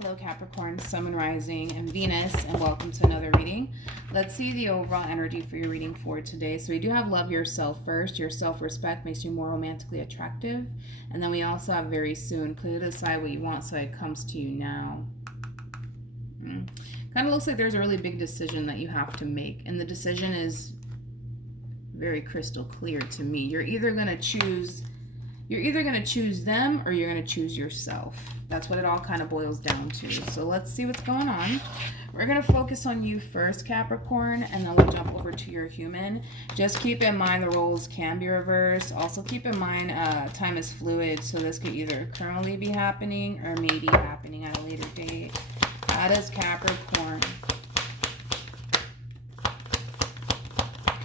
Hello Capricorn, Sun, Moon, Rising, and Venus, and welcome to another reading. Let's see the overall energy for your reading for today. So we do have love yourself first. Your self-respect makes you more romantically attractive. And then we also have very soon. Clearly decide what you want so it comes to you now. Kind of looks like there's a really big decision that you have to make. And the decision is very crystal clear to me. You're either going to choose them or you're going to choose yourself. That's what it all kind of boils down to. So let's see what's going on. We're going to focus on you first, Capricorn, and then we'll jump over to your human. Just keep in mind the roles can be reversed. Also keep in mind time is fluid, so this could either currently be happening or maybe happening at a later date. How does Capricorn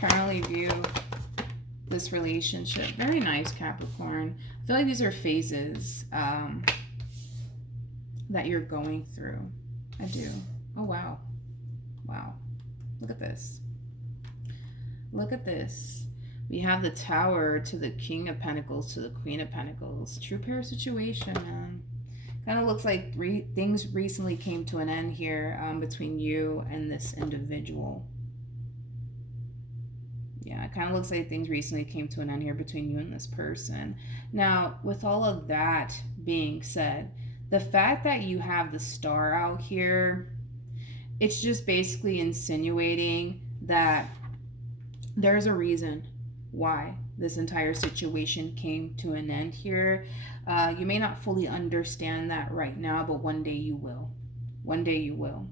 currently view this relationship? Very nice, Capricorn. I feel like these are phases that you're going through. I do. Oh, wow. Wow. Look at this. Look at this. We have the Tower to the King of Pentacles to the Queen of Pentacles. True pair situation, man. Kind of looks like things recently came to an end here between you and this individual. Yeah, it kind of looks like things recently came to an end here between you and this person. Now, with all of that being said, the fact that you have the Star out here, it's just basically insinuating that there's a reason why this entire situation came to an end here. You may not fully understand that right now, but one day you will. One day you will.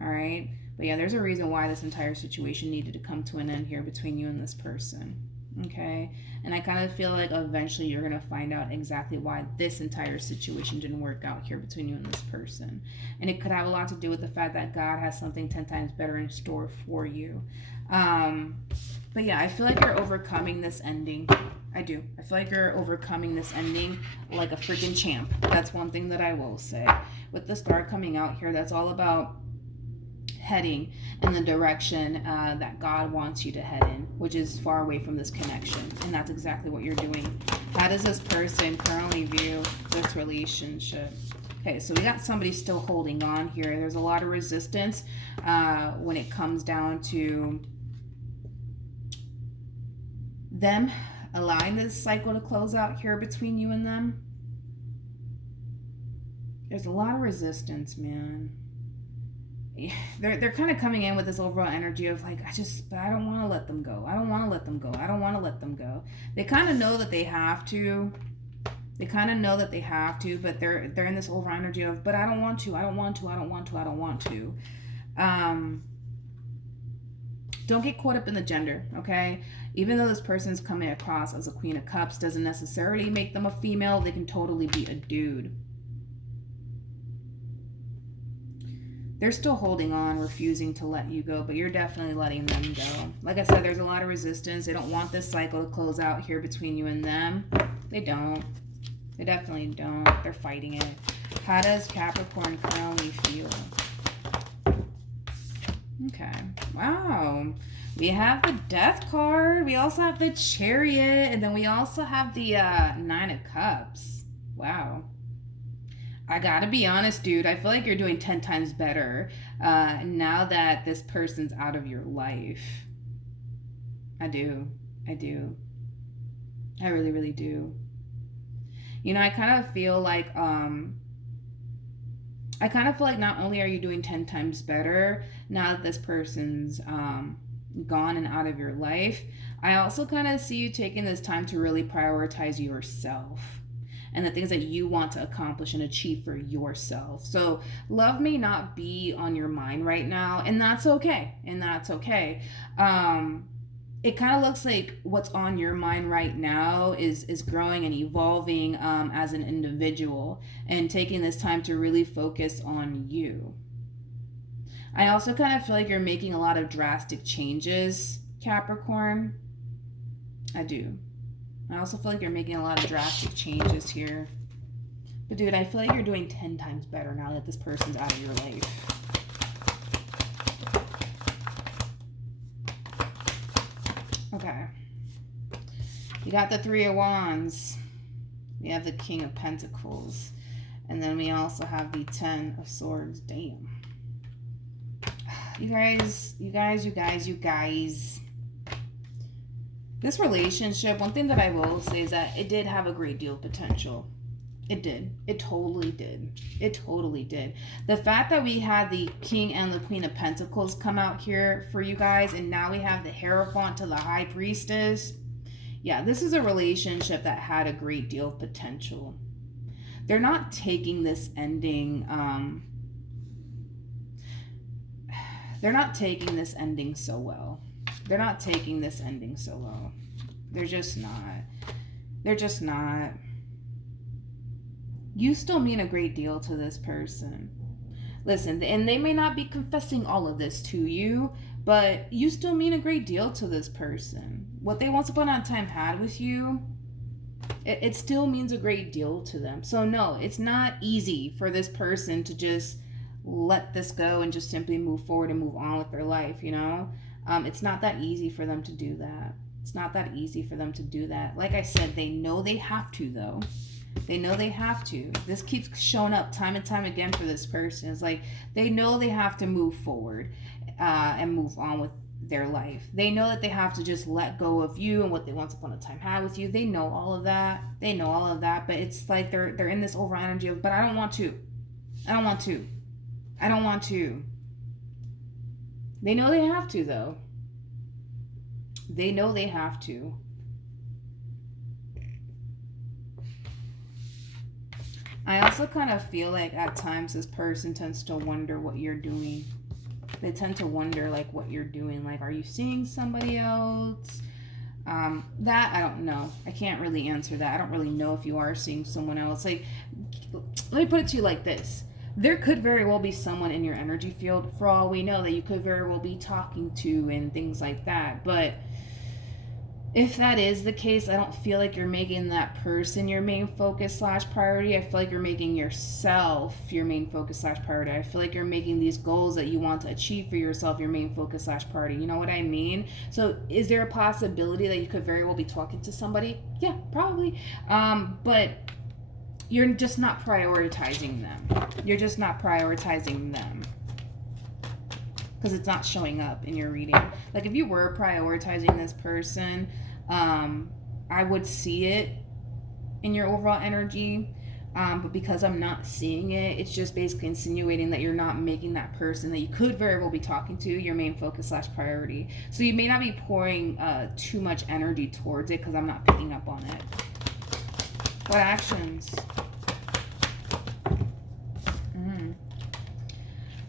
All right? But yeah, there's a reason why this entire situation needed to come to an end here between you and this person. Okay? And I kind of feel like eventually you're going to find out exactly why this entire situation didn't work out here between you and this person. And it could have a lot to do with the fact that God has something 10 times better in store for you. But yeah, I feel like you're overcoming this ending. I do. I feel like you're overcoming this ending like a freaking champ. That's one thing that I will say. With the Star coming out here, that's all about heading in the direction that God wants you to head in, which is far away from this connection. And that's exactly what you're doing. How does this person currently view this relationship? Okay, so we got somebody still holding on here. There's a lot of resistance when it comes down to them allowing this cycle to close out here between you and them. There's a lot of resistance, man. They're kind of coming in with this overall energy of like, I don't want to let them go. I don't want to let them go. I don't want to let them go. They kind of know that they have to. They kind of know that they have to, but they're in this overall energy of, but I don't want to. I don't want to. I don't want to. I don't want to. Don't get caught up in the gender, okay? Even though this person's coming across as a Queen of Cups doesn't necessarily make them a female. They can totally be a dude. They're still holding on, refusing to let you go, but you're definitely letting them go. Like I said, there's a lot of resistance. They don't want this cycle to close out here between you and them. They don't. They definitely don't. They're fighting it. How does Capricorn currently feel? Okay. Wow. We have the Death card. We also have the Chariot. And then we also have the Nine of Cups. Wow. I gotta be honest, dude. I feel like you're doing 10 times better now that this person's out of your life. I do. I do. I really, really do. You know, I kind of feel like not only are you doing 10 times better now that this person's gone and out of your life, I also kind of see you taking this time to really prioritize yourself and the things that you want to accomplish and achieve for yourself. So love may not be on your mind right now, and that's okay. And that's okay. It kind of looks like what's on your mind right now is growing and evolving as an individual and taking this time to really focus on you. I also kind of feel like you're making a lot of drastic changes, Capricorn. I do. I also feel like you're making a lot of drastic changes here. But dude, I feel like you're doing 10 times better now that this person's out of your life. Okay. You got the Three of Wands. You have the King of Pentacles. And then we also have the 10 of Swords. Damn. You guys. This relationship, one thing that I will say is that it did have a great deal of potential. It did. It totally did. It totally did. The fact that we had the King and the Queen of Pentacles come out here for you guys, and now we have the Hierophant to the High Priestess. Yeah, this is a relationship that had a great deal of potential. They're not taking this ending, they're not taking this ending so well. They're not taking this ending so well. They're just not. They're just not. You still mean a great deal to this person. Listen, and they may not be confessing all of this to you, but you still mean a great deal to this person. What they once upon a time had with you, it still means a great deal to them. So no, it's not easy for this person to just let this go and just simply move forward and move on with their life, you know? It's not that easy for them to do that. It's not that easy for them to do that. Like I said, they know they have to, though. They know they have to. This keeps showing up time and time again for this person. It's like they know they have to move forward and move on with their life. They know that they have to just let go of you and what they once upon a time had with you. They know all of that. They know all of that. But it's like they're in this over energy of, but I don't want to. I don't want to. I don't want to. They know they have to, though. They know they have to. I also kind of feel like at times this person tends to wonder what you're doing. They tend to wonder like what you're doing. Like, are you seeing somebody else? That I don't know. I can't really answer that. I don't really know if you are seeing someone else. Like, let me put it to you like this. There could very well be someone in your energy field, for all we know, that you could very well be talking to and things like that. But if that is the case, I don't feel like you're making that person your main focus / priority. I feel like you're making yourself your main focus / priority. I feel like you're making these goals that you want to achieve for yourself your main focus / priority. You know what I mean? So is there a possibility that you could very well be talking to somebody? Yeah, probably. But you're just not prioritizing them. You're just not prioritizing them. Because it's not showing up in your reading. Like, if you were prioritizing this person, I would see it in your overall energy. But because I'm not seeing it, it's just basically insinuating that you're not making that person that you could very well be talking to your main focus / priority. So you may not be pouring too much energy towards it because I'm not picking up on it. What actions?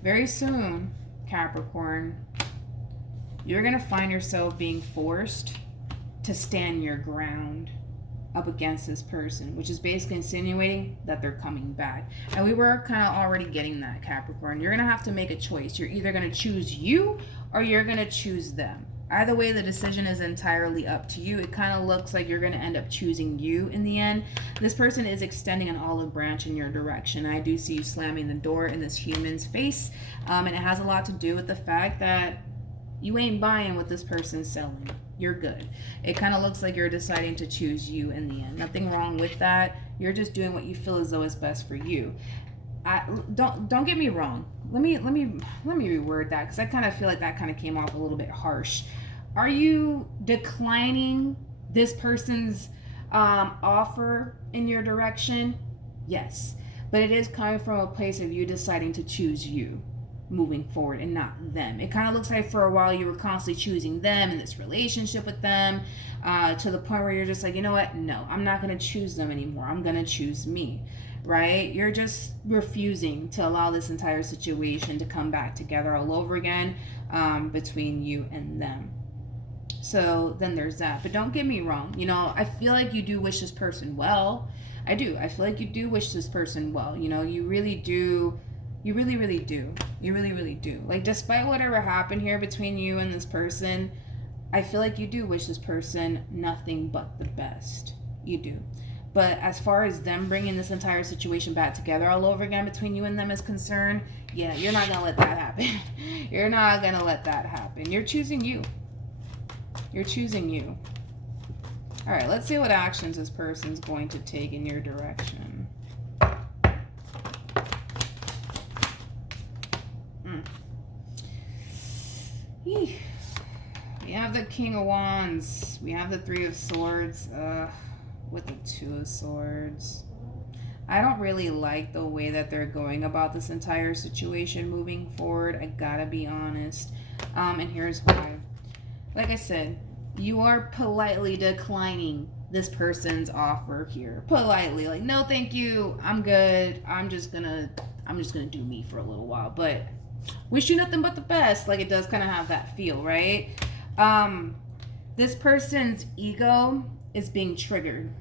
Very soon, Capricorn, you're going to find yourself being forced to stand your ground up against this person, which is basically insinuating that they're coming back. And we were kind of already getting that, Capricorn. You're going to have to make a choice. You're either going to choose you or you're going to choose them. Either way, the decision is entirely up to you. It kind of looks like you're going to end up choosing you in the end. This person is extending an olive branch in your direction. I do see you slamming the door in this human's face. And it has a lot to do with the fact that you ain't buying what this person's selling. You're good. It kind of looks like you're deciding to choose you in the end. Nothing wrong with that. You're just doing what you feel as though is best for you. Don't get me wrong. Let me reword that, because I kind of feel like that kind of came off a little bit harsh. Are you declining this person's offer in your direction? Yes, but it is coming from a place of you deciding to choose you moving forward and not them. It kind of looks like for a while you were constantly choosing them in this relationship with them, to the point where you're just like, you know what? No, I'm not going to choose them anymore. I'm going to choose me. Right? You're just refusing to allow this entire situation to come back together all over again, between you and them. So then there's that. But don't get me wrong. You know, I feel like you do wish this person well. I do. I feel like you do wish this person well. You know, you really do. You really, really do. You really, really do. Like, despite whatever happened here between you and this person, I feel like you do wish this person nothing but the best. You do. But as far as them bringing this entire situation back together all over again between you and them is concerned, yeah, you're not going to let that happen. You're not going to let that happen. You're choosing you. You're choosing you. All right, let's see what actions this person's going to take in your direction. We have the King of Wands. We have the Three of Swords with the Two of Swords. I don't really like the way that they're going about this entire situation moving forward. I gotta be honest. And here's why. Like I said, you are politely declining this person's offer here. Politely, like, no, thank you. I'm good. I'm just gonna do me for a little while. But wish you nothing but the best. Like, it does kind of have that feel, right? This person's ego is being triggered.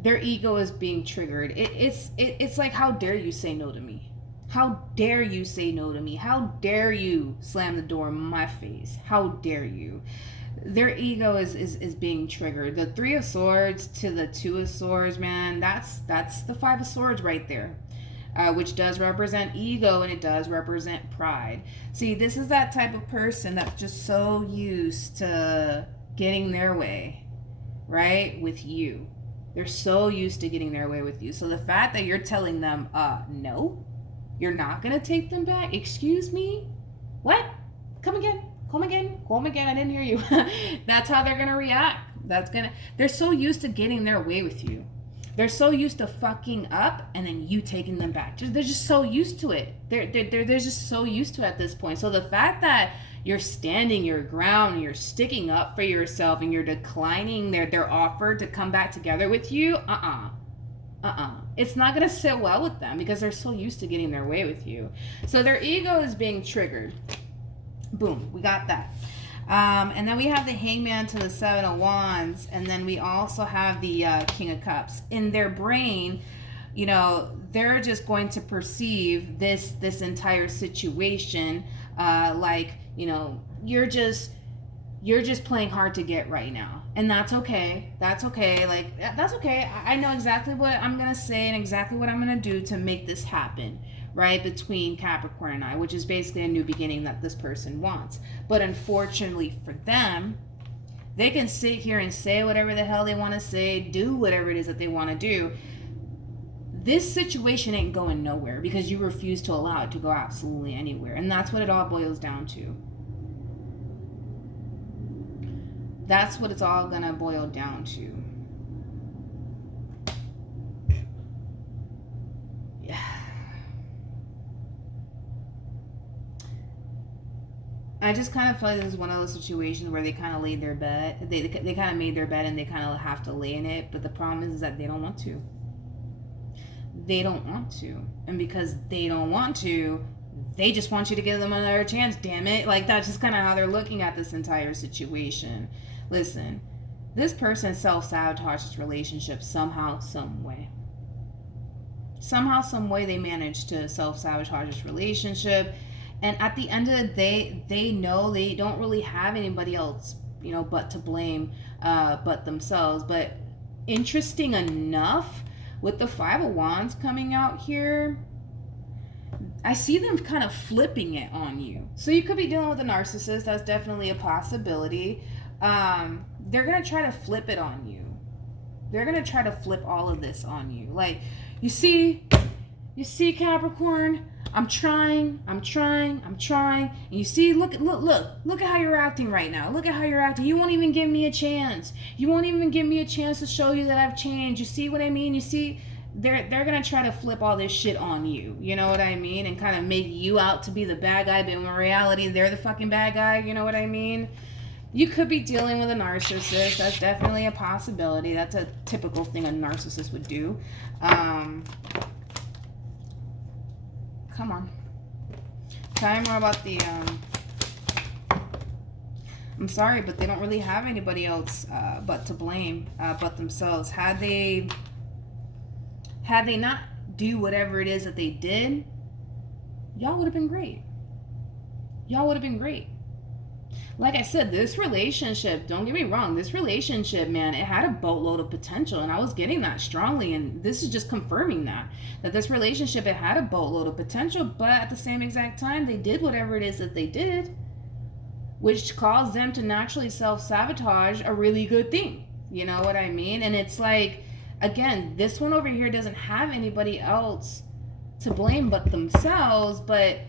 Their ego is being triggered. It's like, how dare you say no to me? How dare you say no to me? How dare you slam the door in my face? How dare you? Their ego is being triggered. The Three of Swords to the Two of Swords, man, that's the Five of Swords right there. Which does represent ego, and it does represent pride. See, this is that type of person that's just so used to getting their way, right, with you. They're so used to getting their way with you. So the fact that you're telling them, no, you're not going to take them back? Excuse me? What? Come again. I didn't hear you. That's how they're going to react. They're so used to getting their way with you. They're so used to fucking up and then you taking them back. They're just so used to it. They're just so used to it at this point. So the fact that you're standing your ground and you're sticking up for yourself and you're declining their offer to come back together with you, it's not going to sit well with them because they're so used to getting their way with you. So their ego is being triggered. Boom, we got that. And then we have the Hangman to the Seven of Wands, and then we also have the King of Cups. In their brain, you know, they're just going to perceive this entire situation like, you know, you're just playing hard to get right now, and that's okay. That's okay. Like, that's okay. I know exactly what I'm gonna say and exactly what I'm gonna do to make this happen. Right, between Capricorn and I, which is basically a new beginning that this person wants. But unfortunately for them, they can sit here and say whatever the hell they want to say, do whatever it is that they want to do. This situation ain't going nowhere because you refuse to allow it to go absolutely anywhere. And that's what it all boils down to. That's what it's all gonna boil down to. I just kind of feel like this is one of those situations where they kind of laid their bed. They kind of made their bed and they kind of have to lay in it. But the problem is that they don't want to. They don't want to. And because they don't want to, they just want you to give them another chance, damn it. Like, that's just kind of how they're looking at this entire situation. Listen, this person self-sabotaged this relationship somehow, some way. Somehow, some way they managed to self-sabotage this relationship. And at the end of the day, they know they don't really have anybody else, you know, but to blame, but themselves. But interesting enough, with the Five of Wands coming out here, I see them kind of flipping it on you. So you could be dealing with a narcissist. That's definitely a possibility. They're going to try to flip it on you. They're going to try to flip all of this on you. Like, you see Capricorn? I'm trying. And you see, look at how you're acting right now. Look at how you're acting. You won't even give me a chance. You won't even give me a chance to show you that I've changed. You see what I mean? You see, they're gonna try to flip all this shit on you. You know what I mean? And kind of make you out to be the bad guy, but in reality, they're the fucking bad guy. You know what I mean? You could be dealing with a narcissist. That's definitely a possibility. That's a typical thing a narcissist would do. Come on. Tell me more about the, I'm sorry, but they don't really have anybody else but to blame, but themselves. Had they not do whatever it is that they did, y'all would have been great. Y'all would have been great. Like I said, this relationship, don't get me wrong, this relationship, man, it had a boatload of potential, and I was getting that strongly, and this is just confirming that this relationship, it had a boatload of potential, but at the same exact time, they did whatever it is that they did, which caused them to naturally self-sabotage a really good thing. You know what I mean? And it's like, again, this one over here doesn't have anybody else to blame but themselves, but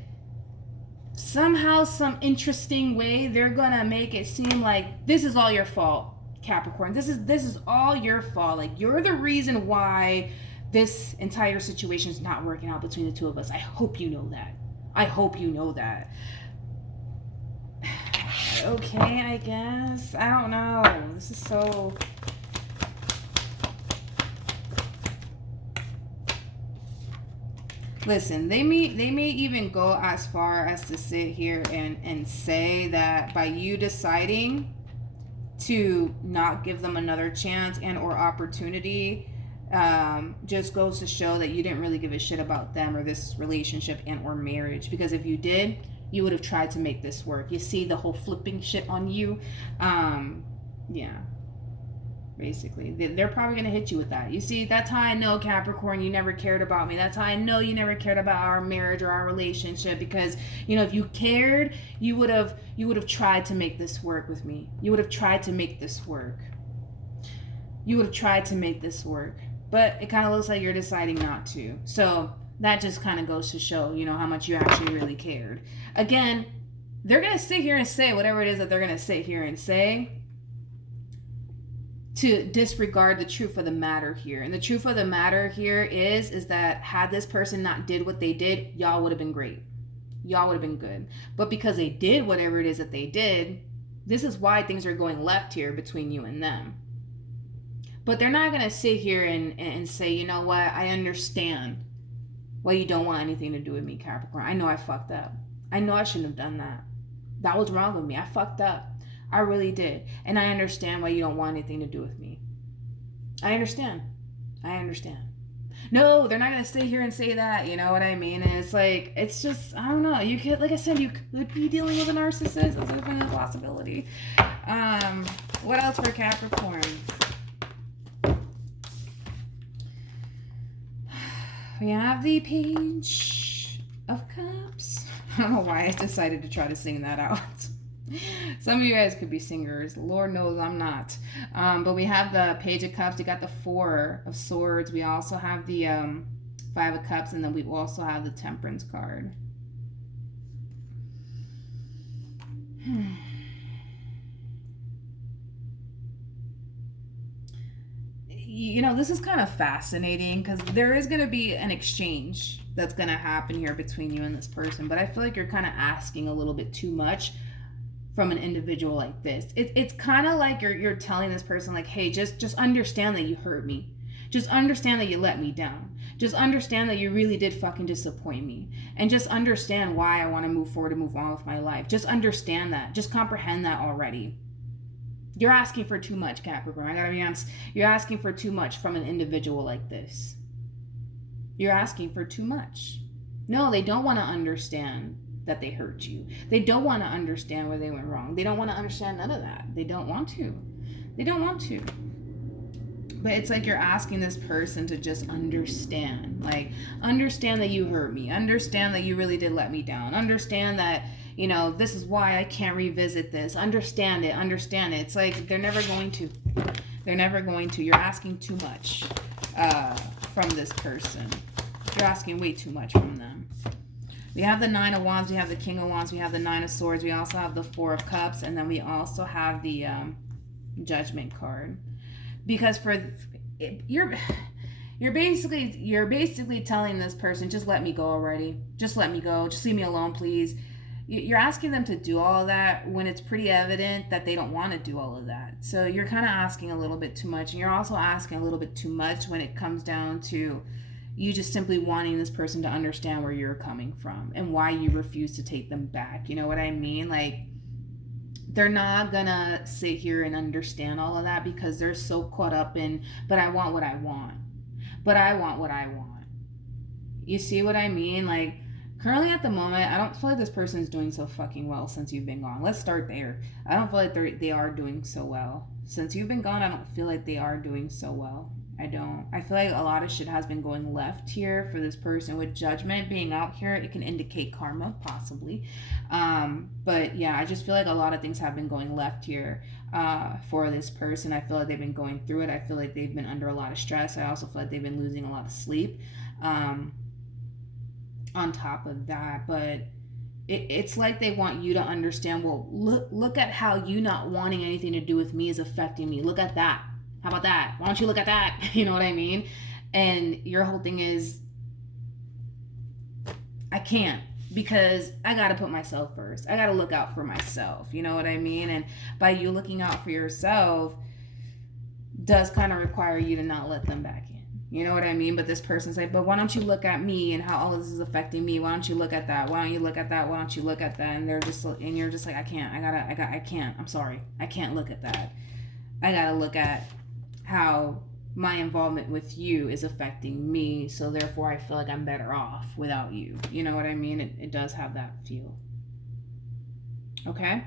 somehow, some interesting way, they're gonna make it seem like this is all your fault, Capricorn. This is all your fault. Like, you're the reason why this entire situation is not working out between the two of us. I hope you know that. I hope you know that. Okay, I guess. I don't know. This is so... Listen, they may even go as far as to sit here and say that by you deciding to not give them another chance and or opportunity, just goes to show that you didn't really give a shit about them or this relationship and or marriage. Because if you did, you would have tried to make this work. You see the whole flipping shit on you. Yeah. Basically, they're probably going to hit you with that. You see, that's how I know, Capricorn, you never cared about me. That's how I know you never cared about our marriage or our relationship, because, you know, if you cared, you would have tried to make this work with me. You would have tried to make this work. You would have tried to make this work. But it kind of looks like you're deciding not to. So that just kind of goes to show, you know, how much you actually really cared. Again, they're going to sit here and say whatever it is that they're going to sit here and say, to disregard the truth of the matter here. And the truth of the matter here is that had this person not did what they did, y'all would have been great. Y'all would have been good. But because they did whatever it is that they did, this is why things are going left here between you and them. But they're not going to sit here and say, you know what, I understand why you don't want anything to do with me, Capricorn. I know I fucked up. I know I shouldn't have done that. That was wrong with me. I fucked up. I really did. And I understand why you don't want anything to do with me. I understand. No, they're not going to sit here and say that. You know what I mean? And it's like, it's just, I don't know. You could, like I said, you could be dealing with a narcissist. That's a possibility. What else for Capricorn? We have the Page of Cups. I don't know why I decided to try to sing that out. Some of you guys could be singers. Lord knows I'm not. But we have the Page of Cups. We got the Four of Swords. We also have the Five of Cups. And then we also have the Temperance card. You know, this is kind of fascinating because there is going to be an exchange that's going to happen here between you and this person. But I feel like you're kind of asking a little bit too much from an individual like this. It's kind of like you're telling this person, like, hey, just understand that you hurt me. Just understand that you let me down. Just understand that you really did fucking disappoint me. And just understand why I want to move forward and move on with my life. Just understand that. Just comprehend that already. You're asking for too much, Capricorn. I gotta be honest. You're asking for too much from an individual like this. You're asking for too much. No, they don't want to understand that they hurt you. They don't want to understand where they went wrong. They don't want to understand none of that. They don't want to. But it's like you're asking this person to just understand. Like, understand that you hurt me. Understand that you really did let me down. Understand that, you know, this is why I can't revisit this. Understand it. It's like they're never going to. You're asking too much from this person. You're asking way too much from them. We have the Nine of Wands, we have the King of Wands, we have the Nine of Swords, we also have the Four of Cups, and then we also have the Judgment card. Because you're basically telling this person, just let me go already. Just let me go. Just leave me alone, please. You're asking them to do all of that when it's pretty evident that they don't want to do all of that. So you're kind of asking a little bit too much, and you're also asking a little bit too much when it comes down to you just simply wanting this person to understand where you're coming from and why you refuse to take them back. You know what I mean? Like, they're not gonna sit here and understand all of that because they're so caught up in, but I want what I want. But I want what I want. You see what I mean? Like, currently at the moment, I don't feel like this person's doing so fucking well since you've been gone. Let's start there. I don't feel like they are doing so well. Since you've been gone, I don't feel like they are doing so well. I don't. I feel like a lot of shit has been going left here for this person. With Judgment being out here, it can indicate karma, possibly. But yeah, I just feel like a lot of things have been going left here for this person. I feel like they've been going through it. I feel like they've been under a lot of stress. I also feel like they've been losing a lot of sleep on top of that. But it's like they want you to understand, well, look at how you not wanting anything to do with me is affecting me. Look at that. How about that? Why don't you look at that? You know what I mean? And your whole thing is, I can't, because I got to put myself first. I got to look out for myself. You know what I mean? And by you looking out for yourself does kind of require you to not let them back in. You know what I mean? But this person's like, but why don't you look at me and how all of this is affecting me? Why don't you look at that? Why don't you look at that? Why don't you look at that? And they're just, and you're just like, I can't. I can't. I'm sorry. I can't look at that. I gotta look at how my involvement with you is affecting me. So therefore, I feel like I'm better off without you. You know what I mean? It does have that feel. Okay.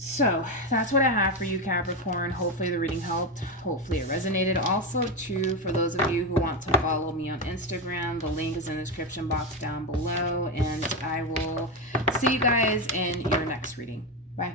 So that's what I have for you, Capricorn. Hopefully the reading helped. Hopefully it resonated. Also, too, for those of you who want to follow me on Instagram, the link is in the description box down below. And I will see you guys in your next reading. Bye.